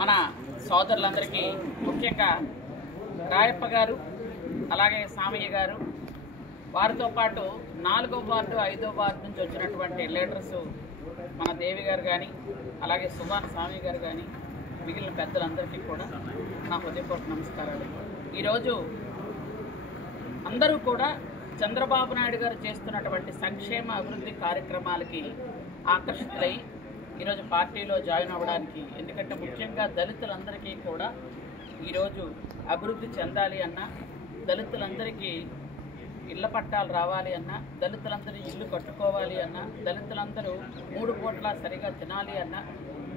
మన సోదరులందరికీ ముఖ్యంగా రాయప్ప గారు అలాగే సామయ్య గారు వారితో పాటు 4వ వార్డు 5వ వార్డు నుంచి వచ్చినటువంటి లీడర్స్ మన దేవి గారు కానీ అలాగే సుభాన్ స్వామి గారు కానీ మిగిలిన పెద్దలందరికీ కూడా నా హృదయపూర్వక నమస్కారాలు. ఈరోజు అందరూ కూడా చంద్రబాబు నాయుడు గారు చేస్తున్నటువంటి సంక్షేమ అభివృద్ధి కార్యక్రమాలకి ఆకర్షితులై ఈరోజు పార్టీలో జాయిన్ అవ్వడానికి, ఎందుకంటే ముఖ్యంగా దళితులందరికీ కూడా ఈరోజు అభివృద్ధి చెందాలి అన్నా, దళితులందరికీ ఇళ్ల పట్టాలు రావాలి అన్నా, దళితులందరూ ఇల్లు కట్టుకోవాలి అన్నా, దళితులందరూ 3 పూట్ల సరిగా తినాలి అన్నా,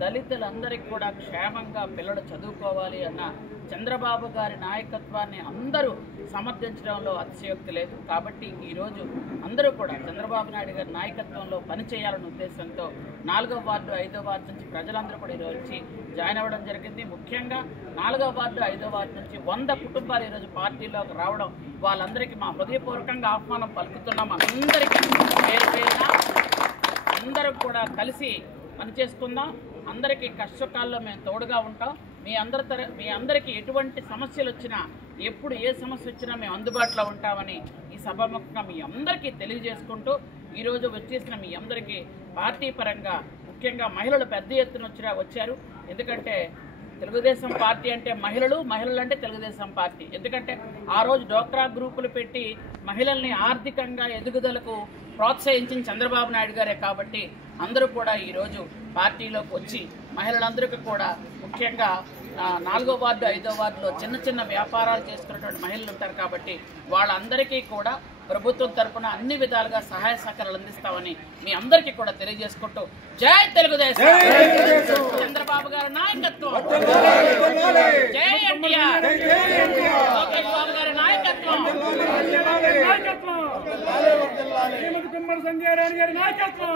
దళితులందరికీ కూడా క్షేమంగా పిల్లలు చదువుకోవాలి అన్న చంద్రబాబు గారి నాయకత్వాన్ని అందరూ సమర్థించడంలో అతిశయోక్తి లేదు. కాబట్టి ఈరోజు అందరూ కూడా చంద్రబాబు నాయుడు గారి నాయకత్వంలో పనిచేయాలనే ఉద్దేశంతో 4వ వార్డు 5వ వార్డు నుంచి ప్రజలందరూ కూడా ఈరోజు వచ్చి జాయిన్ అవ్వడం జరిగింది. ముఖ్యంగా 4వ వార్డు 5వ వార్డు నుంచి 100 కుటుంబాలు ఈరోజు పార్టీలోకి రావడం, వాళ్ళందరికీ మా హృదయపూర్వకంగా ఆహ్వానం పలుకుతున్నాం. అందరికీ పేరు పేరున అందరూ కూడా కలిసి పనిచేసుకుందాం. అందరికీ కష్టకాల్లో మేము తోడుగా ఉంటాం. మీ అందరికీ ఎటువంటి సమస్యలు వచ్చినా, ఎప్పుడు ఏ సమస్య వచ్చినా మేము అందుబాటులో ఉంటామని ఈ సభాముఖంగా మీ అందరికీ తెలియజేసుకుంటూ, ఈరోజు వచ్చేసిన మీ అందరికీ పార్టీ పరంగా ముఖ్యంగా మహిళలు పెద్ద ఎత్తున వచ్చారు. ఎందుకంటే తెలుగుదేశం పార్టీ అంటే మహిళలు అంటే తెలుగుదేశం పార్టీ. ఎందుకంటే ఆ రోజు డోక్రా గ్రూపులు పెట్టి మహిళల్ని ఆర్థికంగా ఎదుగుదలకు ప్రోత్సహించిన చంద్రబాబు నాయుడు గారే. కాబట్టి అందరూ కూడా ఈరోజు పార్టీలోకి వచ్చి మహిళలందరికీ కూడా ముఖ్యంగా 4వ వార్డు 5వ వార్డులో చిన్న వ్యాపారాలు చేసుకున్నటువంటి మహిళలు ఉంటారు. కాబట్టి వాళ్ళందరికీ కూడా ప్రభుత్వం తరఫున అన్ని విధాలుగా సహాయ సహకారాలు అందిస్తామని మీ అందరికీ కూడా తెలియజేసుకుంటూ, జై తెలుగుదేశం, చంద్రబాబు గారి నాయకత్వం, జై ఎన్టీఆర్, లోకేష్ బాబు గారి నాయకత్వం, సంజయ్ రాణి గారి నాయకత్వం.